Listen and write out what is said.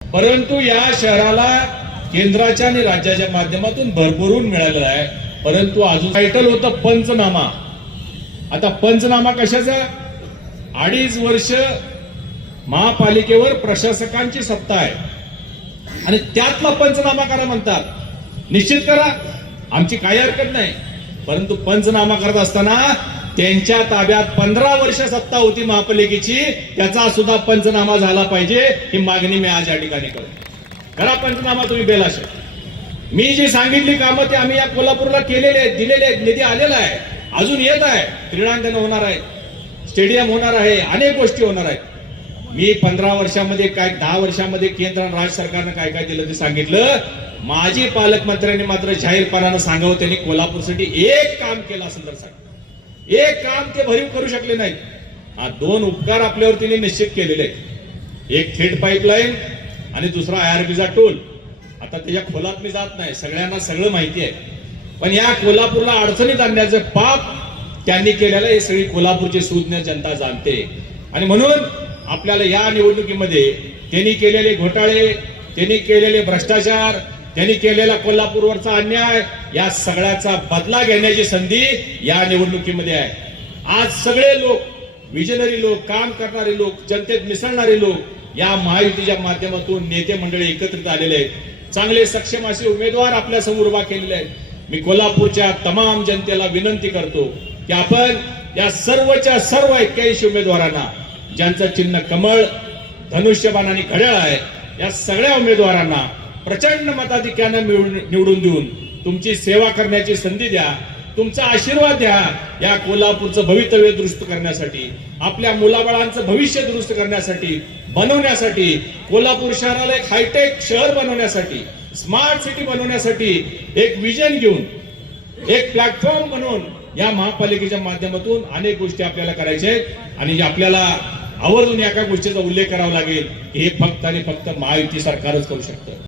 परंतु या शहराला केंद्राच्या आणि राज्याच्या माध्यमातून भरभरून मिळालेलं आहे. परंतु अजून टायटल होतं पंचनामा. आता पंचनामा कशाचा? 2.5 वर्ष महापालिकेवर प्रशासकांची सत्ता आहे आणि त्यातला पंचनामा करा म्हणतात. निश्चित करा, आमची काही हरकत नाही. परंतु पंचनामा करत असताना त्यांच्या ताब्यात 15 वर्ष सत्ता होती महापालिकेची, त्याचा सुद्धा पंचनामा झाला पाहिजे ही मागणी मी आज या ठिकाणी करतो. करा पंचनामा तुम्ही बेलाशे. मी जी सांगितली कामं ते आम्ही या कोल्हापूरला केलेले आहेत, दिलेले आहेत, निधी आलेला आहे, अजून येत आहे. क्रीडांगण होणार आहे, स्टेडियम होणार आहे, अनेक गोष्टी होणार आहेत. मी 15 वर्षामध्ये काय 10 वर्षामध्ये केंद्र आणि राज्य सरकारनं काय काय दिलं ते सांगितलं. माजी पालकमंत्र्यांनी मात्र जाहीरपणानं सांगावं त्यांनी कोल्हापूरसाठी एक काम केलं असेल तर सांग. एक काम ते भरीव करू शकले नाहीत. 2 उपकार आपल्यावर तिने निश्चित केलेले आहेत. एक थेट पाईपलाईन आणि दुसरा आयआरबीचा टोल. आता त्याच्या खोलात मी जात नाही, सगळ्यांना सगळं माहिती आहे. पण या कोल्हापूरला अडचणीत आणण्याचं पाप त्यांनी केलेलं हे सगळी कोल्हापूरची सुज्ञ जनता जाणते. आणि म्हणून आपल्याला या निवडणुकीमध्ये त्यांनी केलेले घोटाळे, त्यांनी केलेले भ्रष्टाचार, त्यांनी केलेला कोल्हापूरवरचा अन्याय, या सगळ्याचा बदला घेण्याची संधी या निवडणुकीमध्ये आहे. आज सगळे लोक, विजनरी लोक, काम करणारे लोक, जनतेत मिसळणारे लोक या महायुतीच्या माध्यमातून नेते मंडळी एकत्रित आलेले आहेत. चांगले सक्षम असे उमेदवार आपल्या समोर उभा केलेले आहेत. मी कोल्हापूरच्या तमाम जनतेला विनंती करतो की आपण या सर्वच्या सर्व 81 उमेदवारांना, ज्यांचं चिन्ह कमळ, धनुष्यबाण आणि घड्याळ आहे, या सगळ्या उमेदवारांना प्रचंड मताधिक्यानं निवडून देऊन तुमची सेवा करण्याची संधी द्या. तुमचा आशीर्वाद द्या. या कोल्हापूरचं भवितव्य दुरुस्त करण्यासाठी, आपल्या मुलाबाळांचं भविष्य दुरुस्त करण्यासाठी, बनवण्यासाठी, कोल्हापूर शहराला एक हायटेक शहर बनवण्यासाठी, स्मार्ट सिटी बनवण्यासाठी एक विजन घेऊन, एक प्लॅटफॉर्म बनवून या महापालिकेच्या माध्यमातून अनेक गोष्टी आपल्याला करायच्या आहेत. आणि आपल्याला आवर्जून एका गोष्टीचा उल्लेख करावा लागेल की हे फक्त आणि फक्त महायुती सरकारच करू शकतं.